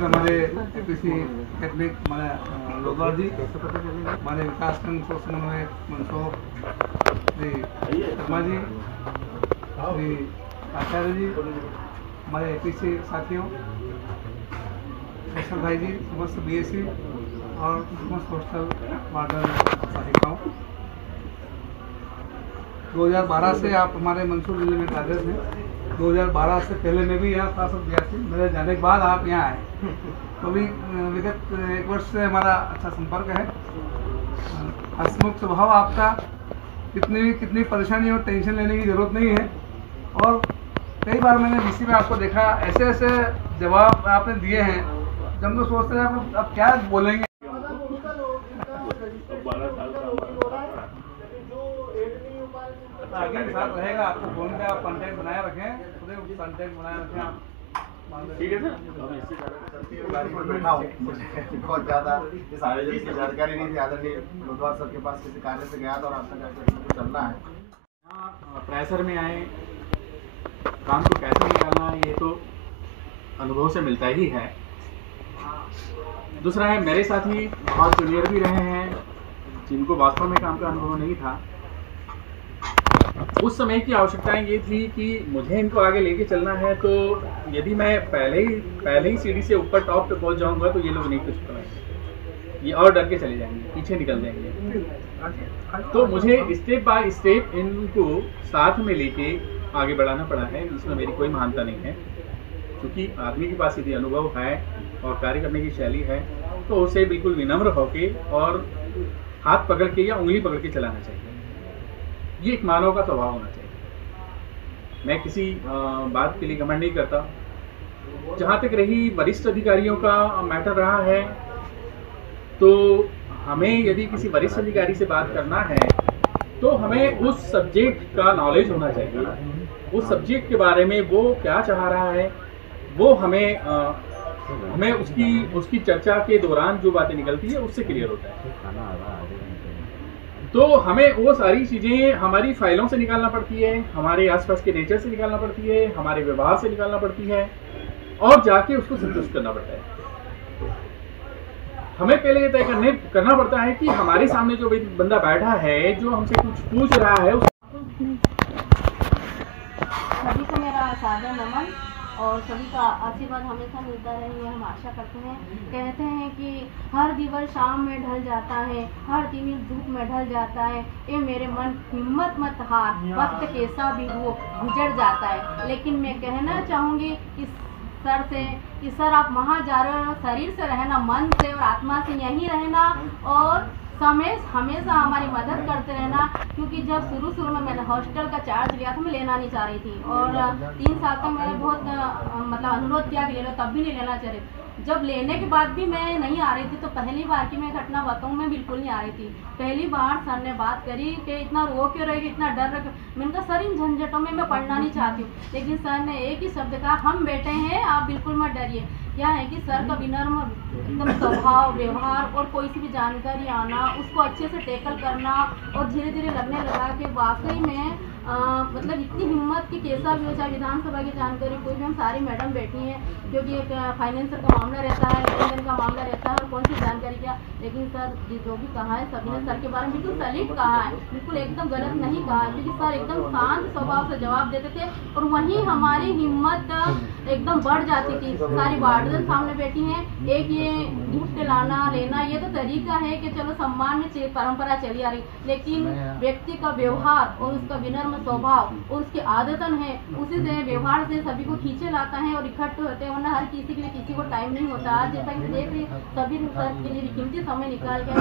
हमारे APC Catholic लोधवार जी, हमारे विकासखंड समन्वय मनसोख श्री शर्मा जी, श्री आचार्य जी, हमारे एपीसी साथियों, कौशल भाई जी, समस्त बीएससी और समस्त हॉस्टल वार्डन साथिकाओं, 2012 से आप हमारे मंसूर जिले में कार्यरत हैं। 2012 से पहले मैं भी यहाँ था, सब गया थी, मेरे जाने के बाद आप यहाँ आए, तो अभी विगत 1 वर्ष से हमारा अच्छा संपर्क है। हंसमुख स्वभाव आपका, कितनी परेशानी और टेंशन लेने की ज़रूरत नहीं है। और कई बार मैंने डीसी में आपको देखा, ऐसे जवाब आपने दिए हैं जब हम तो सोचते हैं अब क्या बोलेंगे। आगे के साथ रहेगा, आपको फोन पे आप कांटेक्ट बनाए रखें, कांटेक्ट बनाए रखें आप, ठीक है सर। बैठा हूँ, मुझे बहुत ज़्यादा इस आयोजन की जानकारी नहीं थी। आदरणीय लोधवार सर के पास किसी कार्य से गया था और आपका क्या चलना है, यहाँ प्रेशर में आए, काम को कैसे निकालना है, ये तो अनुभव से मिलता ही है। दूसरा है, मेरे साथी बहुत जूनियर भी रहे हैं जिनको वास्तव में काम का अनुभव नहीं था। उस समय की आवश्यकताएं ये थी कि मुझे इनको आगे लेके चलना है, तो यदि मैं पहले ही सीढ़ी से ऊपर टॉप पे पहुंच जाऊंगा तो ये लोग नहीं कुछ करेंगे, ये और डर के चले जाएंगे, पीछे निकल जाएंगे। तो मुझे स्टेप बाय स्टेप इनको साथ में लेके आगे बढ़ाना पड़ा है। इसमें मेरी कोई महानता नहीं है, क्योंकि आदमी के पास यदि अनुभव है और कार्य करने की शैली है तो उसे बिल्कुल विनम्र होके और हाथ पकड़ के या उंगली पकड़ के चलाना चाहिए। ये एक मानव का स्वभाव होना चाहिए। मैं किसी बात के लिए घमंड नहीं करता। जहाँ तक रही वरिष्ठ अधिकारियों का मैटर रहा है, तो हमें यदि किसी वरिष्ठ अधिकारी से बात करना है तो हमें उस सब्जेक्ट का नॉलेज होना चाहिए। उस सब्जेक्ट के बारे में वो क्या चाह रहा है, वो हमें उसकी चर्चा के दौरान जो बातें निकलती है उससे क्लियर होता है। तो हमें वो सारी चीज़ें हमारी फाइलों से निकालना पड़ती है, हमारे आसपास के नेचर से निकालना पड़ती है, हमारे व्यवहार से निकालना पड़ती है और जाके उसको संतुष्ट करना पड़ता है। हमें पहले ये तय करना पड़ता है कि हमारे सामने जो बंदा बैठा है, जो हमसे कुछ पूछ रहा है, सभी को मेरा सादर नमन और सभी का आशीर्वाद हमेशा मिलता रहे, ये हम आशा करते हैं। कहते हैं कि हर दिवस शाम में ढल जाता है, हर दिन धूप में ढल जाता है। ये मेरे मन हिम्मत मत हार, वक्त कैसा भी हो गुजर जाता है। लेकिन मैं कहना चाहूँगी कि सर से कि सर आप वहाँ जा रहे हो, शरीर से रहना, मन से और आत्मा से यहीं रहना और समय हमेशा हमारी मदद करते रहना। क्योंकि जब शुरू में मैंने हॉस्टल का चार्ज लिया था, मैं लेना नहीं चाह रही थी और 3 साल तक मैंने बहुत मतलब अनुरोध किया कि ले लो, तब भी नहीं लेना चाह रही। जब लेने के बाद भी मैं नहीं आ रही थी, तो पहली बार की मैं घटना बताऊँ, मैं बिल्कुल नहीं आ रही थी। पहली बार सर ने बात करी कि इतना रो क्यों रहेगी, इतना डर रहे। मैंने कहा सर इन झंझटों में मैं पढ़ना नहीं चाहती हूँ। लेकिन सर ने एक ही शब्द कहा, हम बैठे हैं, आप बिल्कुल मत डरिए। क्या है कि सर का विनम्र एकदम स्वभाव, व्यवहार और कोई सी भी जानकारी आना, उसको अच्छे से टैकल करना और धीरे धीरे लगने लगा कि वाकई में मतलब इतनी हिम्मत कि कैसा भी हो, चाहे विधानसभा की जानकारी कोई भी, हम सारी मैडम बैठी हैं, क्योंकि एक फाइनेंसर का मामला रहता है, लेन देन का मामला रहता है और कौन सी जानकारी क्या। लेकिन सर जो भी कहा है, सभी ने सर के बारे में बिल्कुल सलीट कहा है, बिल्कुल एकदम गलत नहीं कहा है, क्योंकि सर एकदम शांत स्वभाव से जवाब देते थे और वहीं हमारी हिम्मत एकदम बढ़ जाती थी। सारी वार्डन सामने बैठी हैं, एक ये दूध के लाना लेना ये तो तरीका है कि चलो सामान्य परंपरा चली आ रही, लेकिन व्यक्ति का व्यवहार और उसका विनम्र स्वभाव और उसकी आदतन है, उसी से व्यवहार से सभी को खींचे लाता है और इकट्ठे होते हैं। वरना हर किसी के लिए किसी को टाइम नहीं होता। आज जैसा कि देख रही सभी सर के लिए कीमती समय निकाल के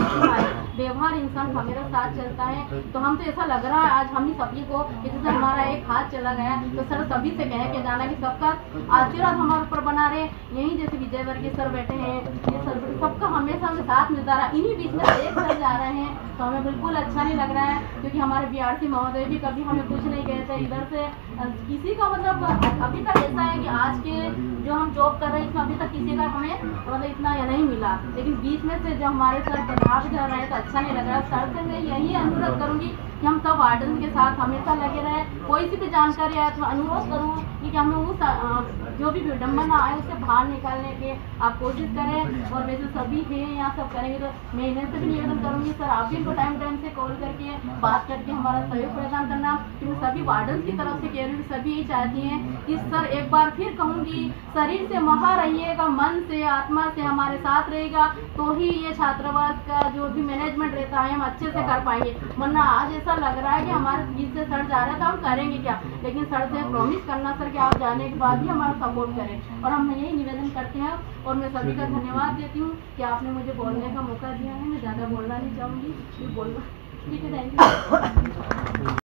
व्यवहार इंसान हमेशा साथ चलता है। तो हम तो ऐसा लग रहा है आज हम सभी को, जैसे हमारा एक हाथ चला गया, तो सर सभी से कह के जाना कि सबका आशीर्वाद हमारे ऊपर बना रहे। यही जैसे विजय वर्गीय सर बैठे हैं, ये सर सबका हमेशा हमें साथ मिलता रहा। इन्हीं बीच में एक सर जा रहे हैं तो हमें बिल्कुल अच्छा नहीं लग रहा है, क्योंकि हमारे बीआरसी महोदय भी कभी हमें कुछ नहीं कहते, इधर से किसी का मतलब अभी तक ऐसा है कि आज के जो हम जॉब कर रहे हैं इसमें अभी तक किसी का हमें मतलब इतना या नहीं मिला, लेकिन बीच में से जब हमारे सर भाग जा रहे हैं तो अच्छा नहीं लग रहा। सर से मैं यही अनुरोध करूँगी कि हम सब वार्डन के साथ हमेशा लगे रहे। कोई सी भी जानकारी आए तो अनुरोध करूँ कि हमें उस जो भी विडम्बना आए उससे बाहर निकालने के आप कोशिश करें। और वैसे सभी हैं यहाँ सब करेंगे तो मैं इन्हें से भी निवेदन करूँगी सर आप भी इनको टाइम से कॉल करके बात करके हमारा सहयोग प्रदान करना। क्योंकि सभी वार्डन की तरफ से कह रही हूँ सभी यही चाहती हैं कि सर एक बार फिर कहूँगी शरीर से महा रहिएगा, मन से आत्मा से हमारे साथ रहेगा तो ही ये छात्रावास का जो भी मैनेजमेंट रहता है हम अच्छे से कर पाएंगे। वरना आज ऐसा लग रहा है कि हमारे बीच से सर जा रहा है तो हम करेंगे क्या, लेकिन सर से प्रॉमिस करना सर कि आप जाने के बाद भी हमारा सपोर्ट करें। और हम यही निवेदन करते हैं और मैं सभी का धन्यवाद देती हूँ कि आपने मुझे बोलने का मौका दिया है। मैं ज़्यादा बोलना नहीं चाहूँगी, बोलना ठीक है, थैंक यू।